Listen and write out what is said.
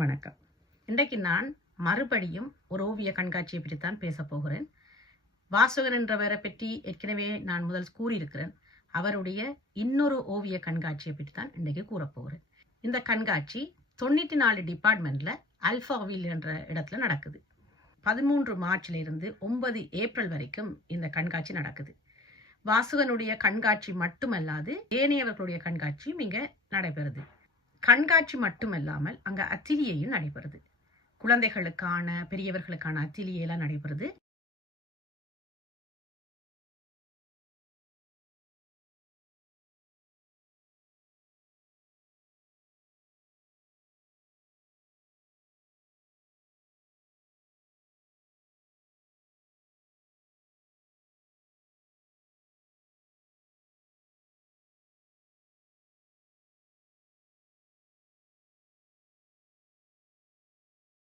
வணக்கம். இன்றைக்கு நான் மறுபடியும் ஒரு ஓவிய கண்காட்சியை பற்றித்தான் பேச போகிறேன். வாசகன் என்றவரை பற்றி ஏற்கனவே நான் முதல் கூறியிருக்கிறேன். அவருடைய இன்னொரு ஓவிய கண்காட்சியை பற்றித்தான் இன்றைக்கு கூறப்போகிறேன். இந்த கண்காட்சி 94 டிபார்ட்மெண்ட்ல அல்ஃபாவில் என்ற இடத்துல நடக்குது. 13 மார்ச்ல இருந்து 9 ஏப்ரல் வரைக்கும் இந்த கண்காட்சி நடக்குது. வாசகனுடைய கண்காட்சி மட்டுமல்லாது ஏனையவர்களுடைய கண்காட்சியும் இங்க நடைபெறுது. கண்காட்சி மட்டுமல்லாமல் அங்க அத்திலியையும் நடைபெறுது. குழந்தைகளுக்கான பெரியவர்களுக்கான அத்திலியெல்லாம் நடைபெறுது.